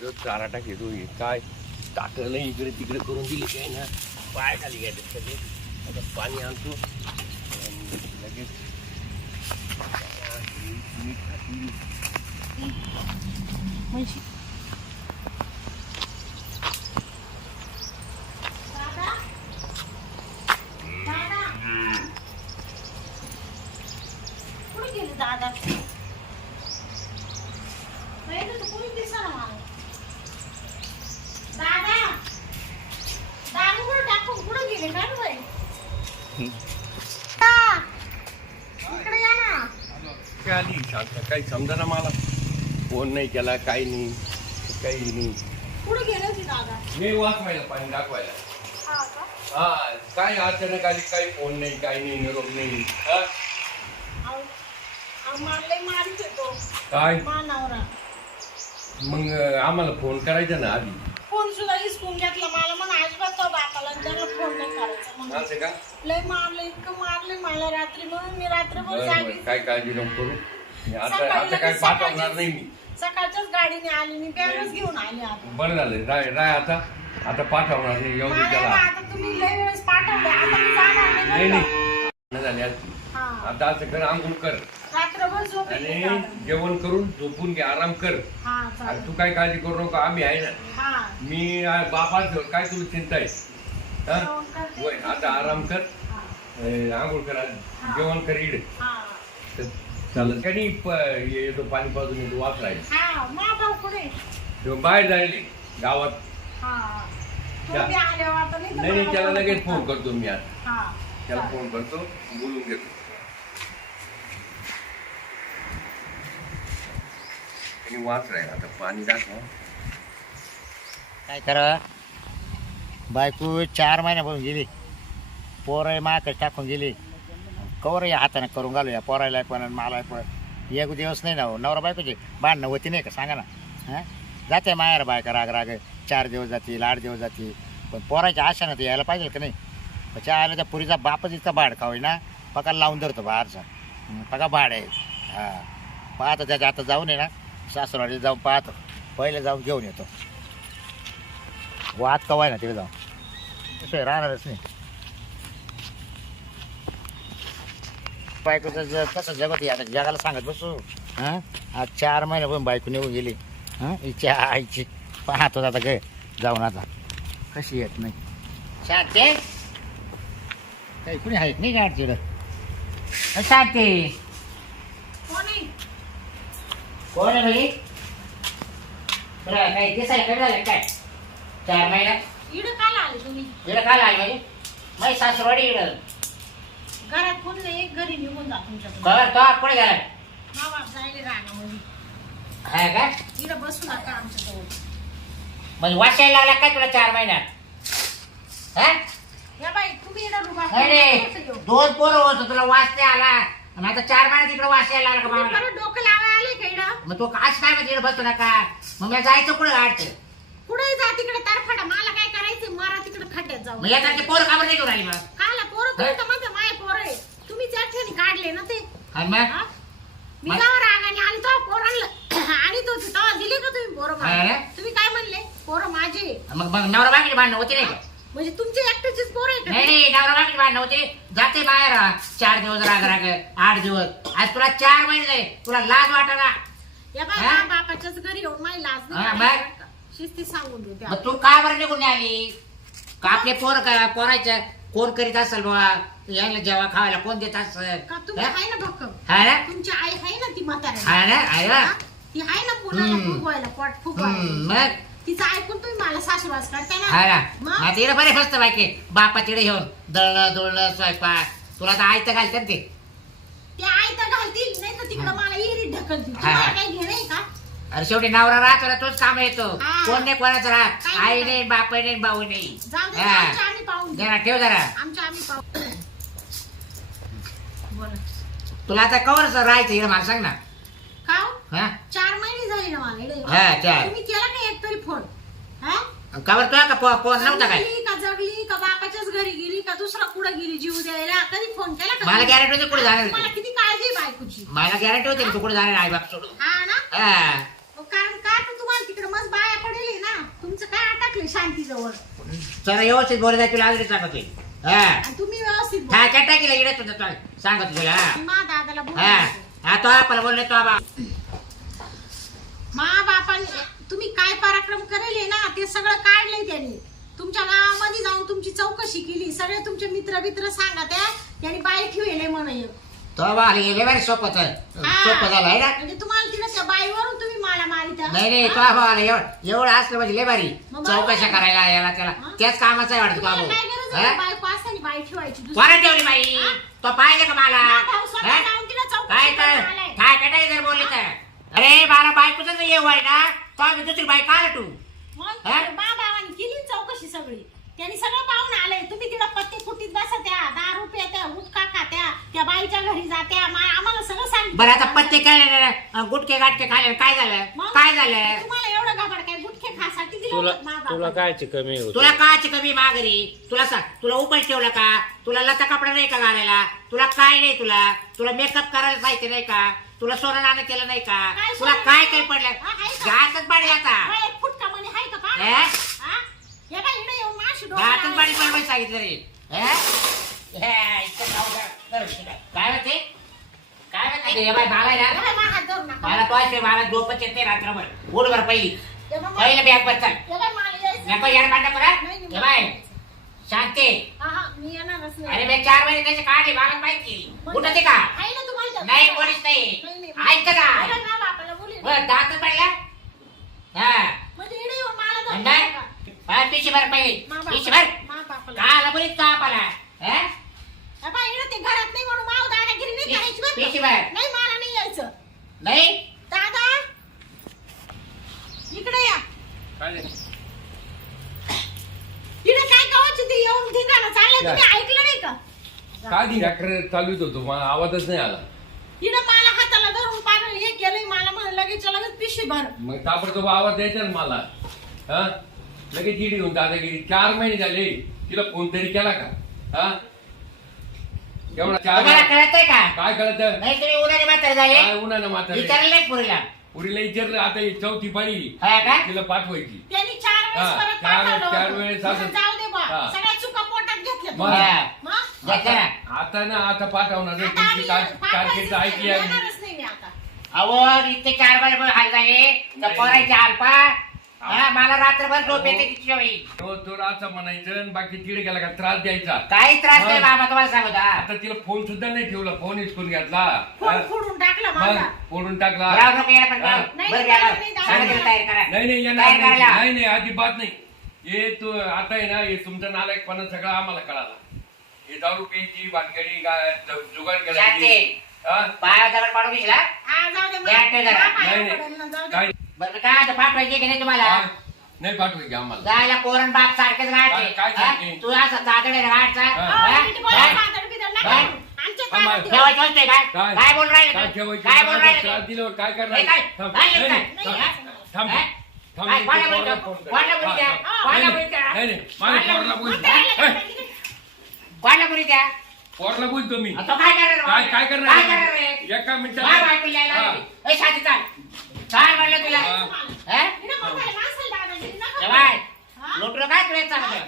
जो चारा टाकेतो हे काय टाकलं इकडे तिकडे करून दिले काय ना पाय खाली घ्यायचे सगळे. आता पाणी आणतो आणि लगेच मीठ टाकली. दादा पहिले तर कोणी दिसणार मला. दादा दारूवर टाकून कुठं गेले काय बाई? इकडे या ना. आली शांत काही समजा ना मला. फोन नाही केला काही नाही काही नाही. कुठं गेले होते दादा? मी वाचवायला पाणी दाखवायला. हा का? हा काय अचानक आली काही फोन नाही काही नाही निरोप नाही. हा मला मारित होतो काय मानावरा. मग आम्हाला फोन करायचा ना आधी. फोन सुद्धा हिसकून घेतला मला. म्हणून अजिबात तो बापाला त्याला फोन नाही करायचा म्हणून. असं का लय मारलं इतकं मारलं मला रात्री. म्हणून मी रात्रभर बरं जागी. बरं काय काळजी नको करू. आता सकाळी आता काय लगेच पाठवणार नाही मी. सकाळच्याच गाडीने आली मी बॅगच घेऊन आली आता. बरं झालं राय राय आता आता पाठवणार नाही एवढी मला त्याला. आता तुम्ही लय वेळेस पाठवले आता मी जाणार नाही नाही बरं का? नाही झाली आज. हा. आता असं कर आंघोळ कर रात्रभर झोप येते आणि दादा. जेवण करून झोपून घे आराम कर. हा आणि चालेल. तू काय काळजी करू नको आम्ही आहे ना. हा मी बापाच काय तुला चिंता आहे. हा? जेवण करते. होय आता आराम कर. हा. आंघोळ कर आधी. हा. जेवण कर इकडे हा. चालत काही येतो पाणी पाजून येतो वाच राहील. हा मा भाऊ कुठे? तेव्हा बाहेर जायले गावात. हा या. तुम्ही आल्यावर आता नाही तर नाही नाही मला त्याला फोन लगेच करता. फोन करतो मी आता. हा त्याला चालेल. फोन करतो बोलून घेतो. आणि वाच राहील आता पाणी दाखवा. काय करा बायको 4 महिन्यापासून गेली. पोरं माकच टाकून गेली. कवर या हाताने करून घालू या पोरायला पण आणि मला पण. एक दिवस नाही ना हो नवरा बायकोची भांडणं होती नाही का सांगा ना. हां जाते मायार बायका राग राग 4 दिवस जातील 8 दिवस जातील. पण पोराच्या आशा ना ते यायला पाहिजे का नाही. त्याच्या आयला त्या पुरीचा बापच इतका भाड खावाय ना पका लावून धरतो बाहेरचा. पका भाड आहे. हां पाहतो त्याच्या आता जाऊन आहे ना सासरवाडी जाऊन पाहतो. पहिले जाऊन घेऊन येतो. वाद कवाय ना तिकडे जाऊन तसं राहणारच नाही. बायकोचं कसं जगत आहे आता जगाला सांगत बसू. हां आज 4 महिन्यापासून बायको निघून गेली. हां हिच्या आईची पाहतो आता काय जाऊन आता कशी येत नाही. शांती काही कुणी आहेत नाही गाड तिकडं. शांती कोण आहे? कोण आहे भाई तुला काही दिसायला कमी झालं काय 4 महिन्यात. इकडं काल आले तुम्ही? इकडं काय आलं म्हणजे माझी सासरवाडी इकडं घरात कोण नाही घरी निघून जा तुमच्याकडे. कवर तो पुढे गेला मा बाप जायले रानामध्ये. आहे का इकडं बसू नका आमच्या जवळ. म्हणजे वाचायला लागला काय तुला 4 महिन्यात. हा या बाई तुम्ही इकडं रुबा अरे 2 पोरं होत तुला वाचते आला आणि आता 4 महिन्यात इकडे वाचायला लागला का मला. परत डोकं लावायला आले का इकडं? मग तो आज काय म्हणजे बसतो नका मग मी जायचं कुठे गाडचं. कुठे जा तिकडे तरफडा. मला काय करायचं मारा तिकडे खड्ड्यात जाऊ. मग यासारखे पोरं काबर नाही घेऊन राहिली मग. काला पोरं तुमचं म्हणते माय पोरं आहे. तुम्ही त्या ठिकाणी काढले ना ते. आणि मग हा? मी जेव्हा रागाने आली तेव्हा पोर आणलं आणि तो तेव्हा दिले का तुम्ही पोरं मला? हा ना? तुम्ही काय म्हणले? पोरं माझे. मग नवरा बाकी भांडणं होती नाही का. म्हणजे तुमचे एकट्याचेच पोरं आहे का? नाही नाही नवरा बाकी भांडणं होते जाते बाहेर 4 दिवस राग राग 8 दिवस आज तुला 4 महिने झाले तुला लाज वाटाना. या बाई हा? मा बापाच्याच घरी येऊन माझी लाज हा, नाही मग? काढली. शिस्ती सांगून देते. मग तू का बरं निघून नाही आली का आपले पोर का पोरायचं कोण करीत असेल बाबा यायला जेव्हा खावायला कोण देत असेल. का तुम्ही हा? आहे ना भक्कम? हा ना तुमची आई आहे ना ती म्हातारी. हा ना आहे ना. ती आहे ना पुण्याला हम्म. फुगवायला पोट फुगवायला. मग तिचं ऐकून तुम्ही मला सासूवास करताय हा ना मग मग तिकडे बरे फसत बायके बापा तिकडे घेऊन दळणं दोळणं स्वयंपाक तुला तर आयतं घालतात ते. ते आई तर घालतील नाही तर तिकडं मला इरी ढकलतील. हा, तुम्हाला हा. काही घेणं आहे का? अरे शेवटी नवरा राहतो ना तोच काम येतो. हा. कोण नाही कोणाचं राहत काही आई नाही. नाही बाप नाही भाऊ नाही. जाऊ दे हा. आमच्या आम्ही पाहून घेऊ. जरा ठेव जरा आमच्या आम्ही पाहू. बोला तुला आता कवर राहायचं इकडे मला सांग ना. का हो? हा 4 महिने झाले ना मला इकडे. हा, 4. तुम्ही केला का एक तरी फोन? हा? कवर तुला का फोन नव्हता काय. जगली का जगली का बापाच्याच घरी गेली का दुसरा कुठं गेली जीव द्यायला कधी फोन केला का? मला गॅरंटी होती कुठे जाणार मला तू. किती काळजी आहे बायकोची. मला गॅरंटी होती ना तू कुठे जाणार आई बाप सोडून. हा ना हा कारण का तर तुम्हाला तिकडे मस्त बाया पडली घरी शांतीजवळ. जरा व्यवस्थित बोलत आहे, तुला अजून सांगतोय. हा आणि तुम्ही व्यवस्थित बोला. काय काय टाकीला इकडे तुझं सांगत तुला. मा दादाला बोलू हा नका. हा तो आपल्याला बोलले तो आबा. मा बापाने तुम्ही काय पराक्रम करेल ना ते सगळं काढलंय त्यांनी. तुमच्या गावामध्ये जाऊन तुमची चौकशी केली, सगळे तुमचे मित्र सांगा त्यांनी बाई ठेवले म्हणे. तो आबा आले बरं सोपं सोपं झालं आहे ना. म्हणजे तुम्हाला तिला त्या बाईवरून तुम्ही मला मारिता. नाही तो आबा आला एवढं असलं म्हणजे लय भारी चौकशा करायला याला त्याला त्याच कामाचं आहे वाटतं. तुम्हाला तो काय गरज आहे आबा बायको असताना बाई ठेवायची दुसरी? कोणा ठेवली बाई तो पाहिजे का मला. मा भाऊ स्वतः हा? जाऊन तिला चौकशी काय तर करून आलाय. काय काय जर बोलले तर अरे मला बायकोच येऊ आहे ना तो आम्ही दुसरी बाई काल तू. मग हा? मा भावाने केली चौकशी सगळी. त्यांनी सगळं पाहून आलंय. तुम्ही तिला पत्ते कुटीत बसत्या, दारू पित्या, गुटखा खात्या, त्या बाईच्या घरी जात्या. आम्हाला सगळं सांगितलं. बरं आता पत्ते काय गुटके गाटके खाले काय झालं मग काय झालं. तुम्हाला एवढं घाबड काय गुटखे खासाठी दिलं तुला होतं मा तुला बापाने. कायची कमी होती? तुला काच कमी माघारी तुला सांग तुला उपाय ठेवला का. तुला लता कपडा नाही का घालायला. तुला काय नाही तुला मेकअप करायला साहित्य नाही का. तुला सोनं नाणं केलं नाही का. काय तुला सोनं काय नाणं? काय पडलं हा, आहे का? घातच पाडी आता हा, एक फुटका म्हणे हाय का पा? हे? हा? हे काय इकडे येऊन माशी डोक्याला घातच पाडी लावायचं? पडवायचं सांगितलं रे. हे? हे, इतकं नाव काय होते काय होते हे बाई मला हे ना बाई, मा हात धरू नका. मला तो असे मला झोपच येते रात्रभर उठभर पहिली हे बाई, पहिलं बॅग वर चल हे बाई, मला यायचं. नको यार भांडण करा. नाही, नाही, हे बाय शांती. हा, हा, मी येणारच नाही. अरे मी 4 महिने त्याचे काढले मला माहिती पण उठते का. आहे ना तुम्हाला त्या- नाही कोणीच नाही ऐकतं का. आहे ना, मा बापाला बोलीन. बरं दात पडला हा म्हणजे इकडे येऊन मला धरू अंडा नका. पिशी भर पहिली मा पिशी बापाला- भर मा बापाला. का आला बोलीत का आपला हे बाई, इकडे ते घरात नाही म्हणून माव दादागिरी नाही करायची बरं का? पिशी भर नाही, मला नाही यायचं. नाही दादा इकडे या. काय नाही. इकडे काय कवाची ते येऊन धिंगाणं चाललंय, तुम्ही ऐकलं नाही का? काय ती चालूच होतो मला आवाजच नाही आला. इकडे मला हाताला धरून पाडलं हे केलंय मला म्हणून लगेच पिशवी भर. मग ताबडतोब आवाज द्यायचा ना मला. हा लगेच चिडी घेऊन दादागिरी. 4 महिने झाले तिला फोन तरी केला का. हा एवढा 4 तुम्हाला कळतंय का. काय कळत. नाही तुम्ही उन्हाने म्हातारे झाले काय उन्हानं म्हातारे. विचारलं नाही पुरीला. पुरीला विचारलं आता ही 4थी पाळी हा का तिला पाठवायची. त्यांनी 4 वेळेस हा, परत चार पाठवलं वेळेस होतं. असं. म्हणून जाऊ दे बा, हा. सगळ्या चुका पोटात घेतल्या मग. तुम्ही. हा. मग? घेतलं ना. आता ना आता पाठवणार आहे. आता तुमची आम्ही टार्गेट पाठवायचंच ऐकली नाही, आम्ही. येणारच नाही मी आता. अहो इतके 4 महिने हाल झाले तर पोरायचे हालपा. हा मला रात्रभर झोप येते तिच्या वेळी. तो असं म्हणायचं आणि बाकी तिकडे गेला का त्रास द्यायचा. काही त्रास नाही मग. बाबा तुम्हाला सांगतो. आता तिला फोन सुद्धा नाही ठेवला. फोन हिसकून घेतला. फोन फोडून टाकला मग माझा. फोडून टाकला. राव नको यायला पण हा. राव. नाही, बरं नाही, घ्या नाही, नाही, सांगा तिला तयारी करा. नाही नाही येणार तयार नाही. करायला. नाही नाही अजिबात नाही. हे तू आता आहे ना हे तुमचा नालायकपणा सगळं आम्हाला कळाला. हे दारू प्यायची भानगडी जुगाड करायची. शांती. हा? पायावर दगड पाडून घेतला. हा, जाऊ दे, द्या ते जरा. मा पाया नाही पडेल ना, जाऊ नाही दे. काय बरं काय आता पाठवायचे की नाही तुम्हाला. काय? नाही पाठवायची आम्हाला. जायला पोरण बाप सारखेच गाडते. काय सारखे? तू असं चादडे गाडचा. अहो, नीट बोला, पातळ बितळ नका हा? करू. आमच्या थांबा. कानात ठेवा. ठेवायचं असते काय काय? काय बोल राहिले काय तू? ठेवायची? काय बोल राहिले त्रास तू? दिल्यावर काय करणार. हे काय? थांब. काय नाही, लिहिताय? नाही, नाही, थांब. थांब. हा? थांब. काय? कोणाला पोराला बोलतो? फोन कर. कोणाला बोलतो? हा, हा. कोणाला नाही, बोलतो? नाही, नाही. माझ्या पोराला बोल. म्हाताऱ्याला हे, काय कोणाला बोलू द्या. पोराला बोलतो मी. आता काय करणार काय बाबा? काय काय करणार करणार रे? एका काय मिनिटात. बायको यायला हा. लागली? ए, शांती चाल. काय म्हणलं तुला हा. हा? इकडे म्हातारे माणसाला दादागिरी नका करू. जवाय हा? लुटलो काय तुला चांगलं.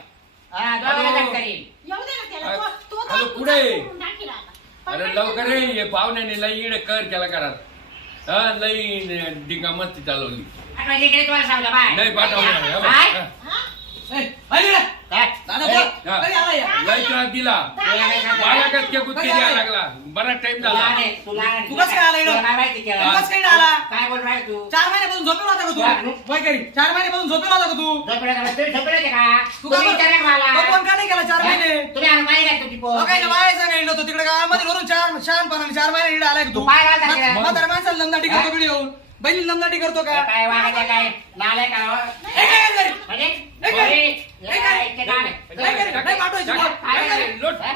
हा दोघांना हॅलो. दंड करील. येऊ दे ना त्याला. अरे, तो अरे, तो पुढे. करून टाकील आता. अरे लवकर ये. हे पाहुण्याने लई इकडे कर केला करात. हा लई डिंगा मस्ती चालवली. आता इकडे तुम्हाला सांगलं बाय. नाही पाठवणार. हे बघ. काय? हा. हा? काय? दादा ए, बोल. हा. कधी आला या? लई त्रास दिला. दादा, मला कसं गुत्ती द्यायला लागला. बराच टाइम तुला झाला. नाही, तुला नाही. तू कसं काय आला इकडं? तुला काय माहिती केलं? तू कसं काय इकडं आला? काय बोल राय तू? 4 महिन्यापासून झोपेला होता का हा. तू? वय घरी. 4 महिन्यापासून झोपेला होता का तू? झोपेला का? तुम्ही झोपेला होते का? तू तुम्ही का विचारा ना मला. तो फोन का नाही केला 4 महिने? तुम्ही आला माहिती आहे तुमची पोर. तो काही ना बाहेर सांगायला होतो तिकडे गावामध्ये वरून शहाणपणाने 4 महिने इकडे आलाय का तू तू? पाय लावला तिकडे. म्हातारा माणसाला नंदाटी करतो इकडे येऊन. बहिणी नंदाटी करतो का? काय वागायचं काय? नालाय का हो? हे काय घरी? म्हणजे? हे काय? घरी? हे काय? इतके नालाय. काय घरी? काय पाठवायची बोल? काय काय घरी? लोट? हा?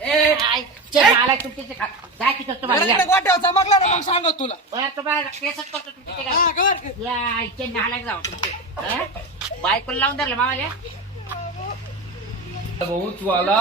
ए, काय? चल, नालाय तुमचे का? काय किती तुम्हाला जरा या. तिकडे गोट्यावर चमकला ना मग सांगत तुला. बरं, तुम्हाला केसच करतो तुमचे काय? हा, कर. या इतके नालायक जाऊ तुमचे. हा? बायकोला लावून धरलं मावाले. भाऊ तू आला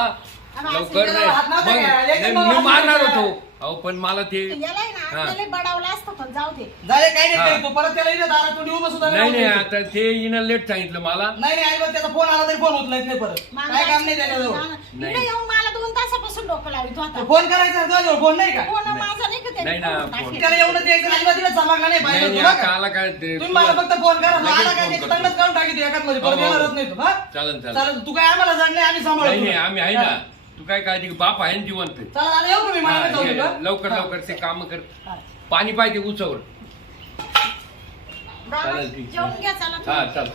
लवकर हात नव्हता नाही. घ्यायला. मग नाही, मी मारणार होतो. अहो पण मला ते याला आहे ना हा. आपल्याला बडावला असतं पण जाऊ दे. झाले काही हा. नाही तू परत त्याला इथे दारात तोंडी उभं सुद्धा नाही नाही राहू आता ते हिनं लेट सांगितलं मला नाही नाही अजिबात त्याचा फोन आला तरी फोन उचलायच नाही परत काय काम नाही त्याच्याजवळ नाही. इकडे येऊन मला 2 तासापासून डोकं लावित होता. फोन करायचा तुझ्याजवळ फोन नाही का फोन माझा नाही का नाही त्यांनी ना, करून टाकले. त्याला येऊनच यायचं अजिबात तिला समागला नाही नाही पाहिजे नाही, तुला आता का? आला काय ते- तुम्ही मला फक्त फोन करा लगेच आला काय फोन त्याची करतो. तंगच काढून टाकी एकाच मध्ये परत हो, हो. येणारच नाही तू हा चालेल चालेल चालेल तू काय आम्हाला जाण नाही आम्ही नाही नाही सांभाळतो आम्ही आहे ना तू काय काळजी बाप आहे ना जिवंत चला आता येऊ का मी हा, मला जाऊ ये, दे का? लवकर हा. लवकर ते काम कर हा. पाणी पाहिजे उचावर बाबा, चालेल, ठीक. जेवून घ्या चला हा चाल